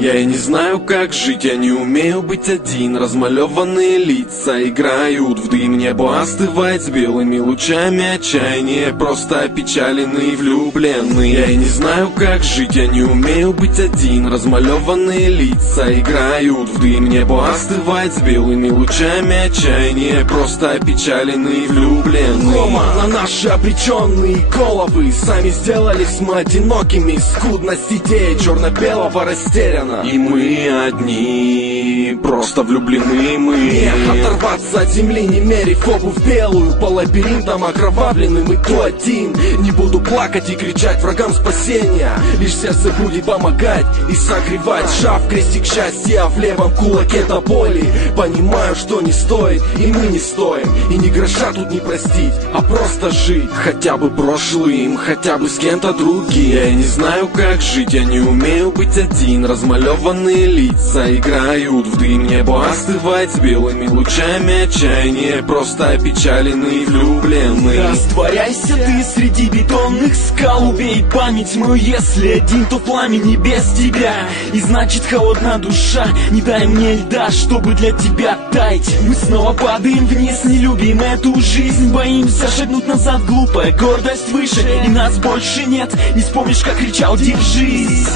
Я и не знаю, как жить, я не умею быть один. Размалеванные лица играют в дым. Небо остывает с белыми лучами отчаяния. Просто опечаленные и влюбленные. Я и не знаю, как жить, я не умею быть один. Размалеванные лица играют в дым. Небо остывает с белыми лучами отчаяния. Просто опечаленные и влюбленные. Лома на наши обреченные головы. Сами сделались мы одинокими. Скудность идей черно-белого растеряна. И мы одни, просто влюблены мы. Не оторваться от земли, не мерив обувь белую. По лабиринтам окровавленным иду один. Не буду плакать и кричать врагам спасения. Лишь сердце будет помогать и согревать. Сжав крестик счастья в левом кулаке до боли. Понимаю, что не стоит, и мы не стоим. И ни гроша тут не простить, а просто жить. Хотя бы прошлым, хотя бы с кем-то другим. Я не знаю, как жить, я не умею быть один. Размалеванные лица играют в дым. Небо остывает с белыми лучами отчаяния. Просто опечаленные и влюбленные. Растворяйся ты среди бетонных скал. Убей память мою, если один, то пламени без тебя. И значит холодна душа. Не дай мне льда, чтобы для тебя таять. Мы снова падаем вниз, не любим эту жизнь. Боимся шагнуть назад, глупая гордость выше. И нас больше нет, не вспомнишь, как кричал «держись».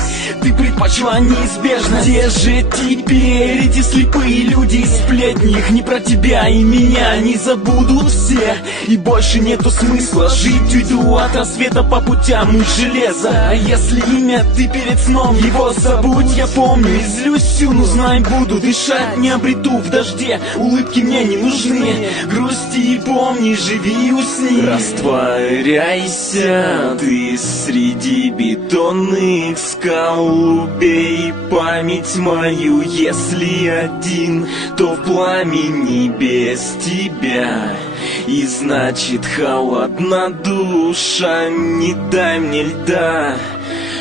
Ты предпочла неизбежно. Где же теперь эти слепые люди и сплетни? Их не про тебя и меня не забудут все. И больше нету смысла жить. Уйду от рассвета по путям из железа. А если имя ты перед сном его забудь. Я помню и злюсь всю, но знай, буду дышать не обрету в дожде. Улыбки мне не нужны. Грусти и помни, живи и усни. Растворяйся ты среди бетонных скал. Убей память мою, если один, то в пламени без тебя. И значит холодна душа. Не дай мне льда,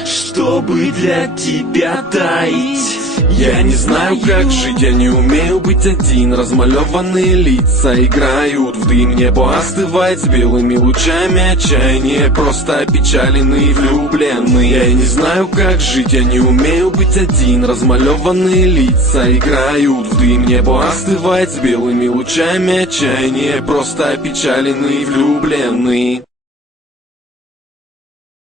чтобы для тебя таять. Я не знаю, как жить, я не умею быть один. Размалеванные лица играют в дым. Небо остывает с белыми лучами отчаяния. Просто опечаленные и влюбленные. Я не знаю, как жить, я не умею быть один. Размалеванные лица играют в дым. Небо остывает с белыми лучами отчаяния. Просто опечаленные и влюбленные.